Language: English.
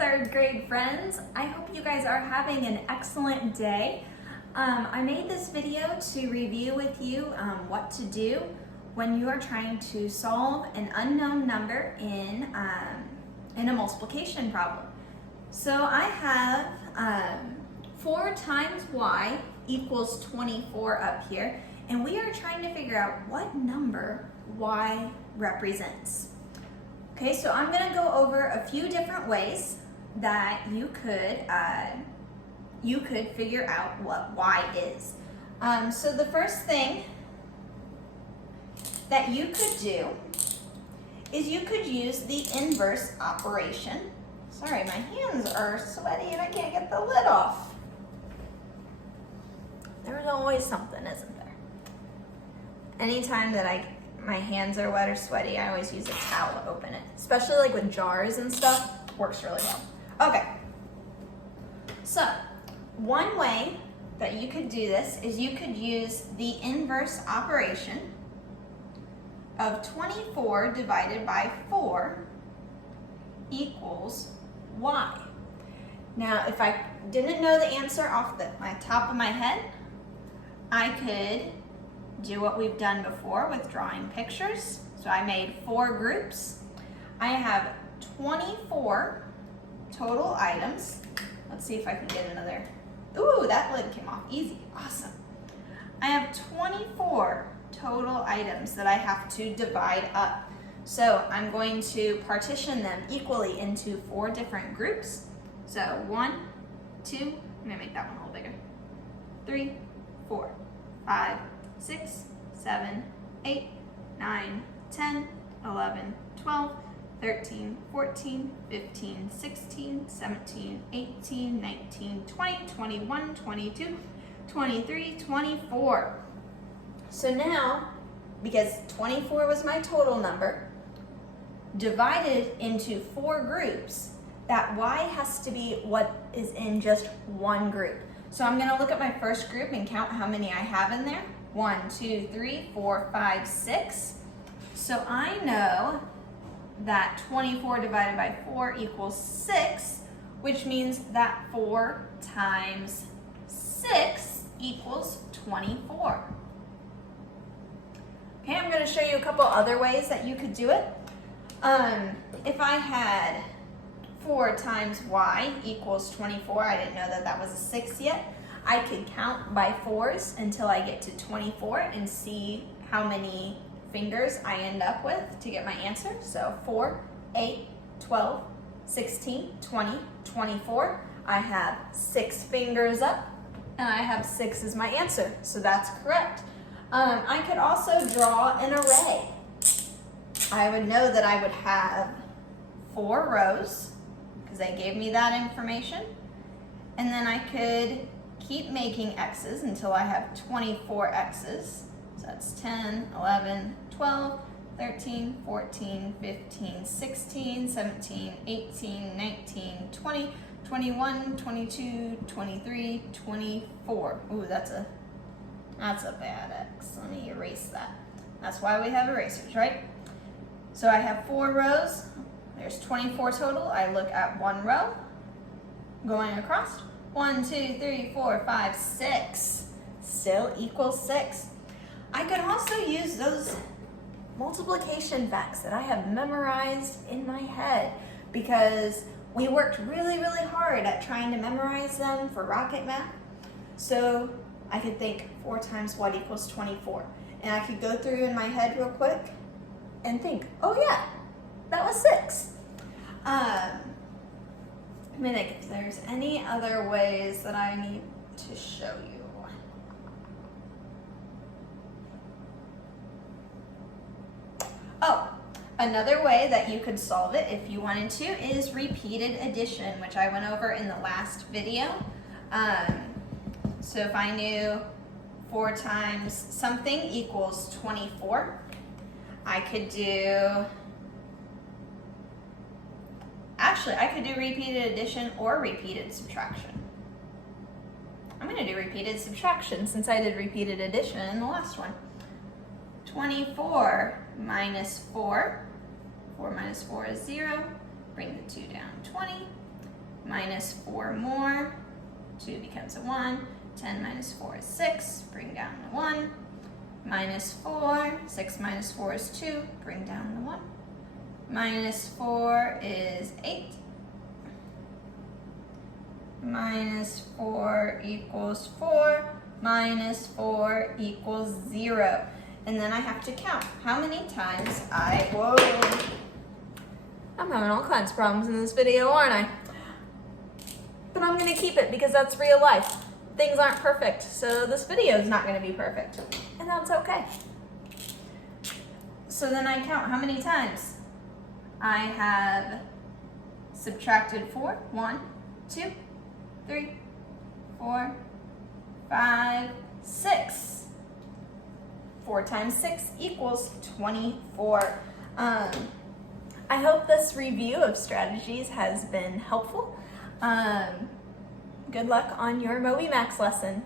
third grade friends. I hope you guys are having an excellent day. I made this video to review with you what to do when you are trying to solve an unknown number in a multiplication problem. So I have 4 times y equals 24 up here, and we are trying to figure out what number y represents. Okay, so I'm going to go over a few different ways that you could figure out what y is. So the first thing that you could do is you could use the inverse operation. Sorry, my hands are sweaty and I can't get the lid off. There's always something, isn't there? Anytime that my hands are wet or sweaty, I always use a towel to open it. Especially like with jars and stuff, works really well. Okay, so one way that you could do this is you could use the inverse operation of 24 divided by 4 equals y. Now, if I didn't know the answer off my top of my head, I could do what we've done before with drawing pictures. So I made 4 groups. I have 24 total items. Let's see if I can get another. Ooh, that lid came off easy. Awesome. I have 24 total items that I have to divide up. So I'm going to partition them equally into 4 different groups. So 1, 2, I'm gonna make that one a little bigger. 3, 4, 5, 6, 7, 8, 9, 10, 11, 12, 13, 14, 15, 16, 17, 18, 19, 20, 21, 22, 23, 24. So now, because 24 was my total number, divided into 4 groups, that y has to be what is in just one group. So I'm gonna look at my first group and count how many I have in there. 1, 2, 3, 4, 5, 6. So I know that 24 divided by 4 equals 6, which means that 4 times 6 equals 24. Okay, I'm going to show you a couple other ways that you could do it. If I had 4 times y equals 24, I didn't know that that was a 6 yet, I could count by 4s until I get to 24 and see how many fingers I end up with to get my answer. So 4, 8, 12, 16, 20, 24. I have 6 fingers up and I have 6 as my answer. So that's correct. I could also draw an array. I would know that I would have 4 rows because they gave me that information. And then I could keep making x's until I have 24 x's. So that's 10, 11, 12, 13, 14, 15, 16, 17, 18, 19, 20, 21, 22, 23, 24. Ooh, that's a bad x. Let me erase that. That's why we have erasers, right? So I have 4 rows. There's 24 total. I look at 1 row going across. 1, 2, 3, 4, 5, 6. Still equals 6. I could also use those multiplication facts that I have memorized in my head because we worked really, really hard at trying to memorize them for Rocket Math. So I could think 4 times what equals 24. And I could go through in my head real quick and think, oh yeah, that was 6. I'm gonna think if there's any other ways that I need to show you. Oh, another way that you could solve it if you wanted to is repeated addition, which I went over in the last video. So if I knew 4 times something equals 24, I could do repeated addition or repeated subtraction. I'm going to do repeated subtraction since I did repeated addition in the last one. 24 minus 4. 4 minus 4 is 0. Bring the 2 down. 20. minus 4 more, 2 becomes a 1, 10 minus 4 is 6, bring down the 1, minus 4, 6 minus 4 is 2, bring down the 1, minus 4 is 8, minus 4 equals 4, minus 4 equals 0. And then I have to count how many times whoa. I'm having all kinds of problems in this video, aren't I? But I'm gonna keep it because that's real life. Things aren't perfect, so this video is not gonna be perfect. And that's okay. So then I count how many times I have subtracted 4. 1, 2, 3, 4, 5, 6. 4 times 6 equals 24. I hope this review of strategies has been helpful. Good luck on your Moby Max lesson.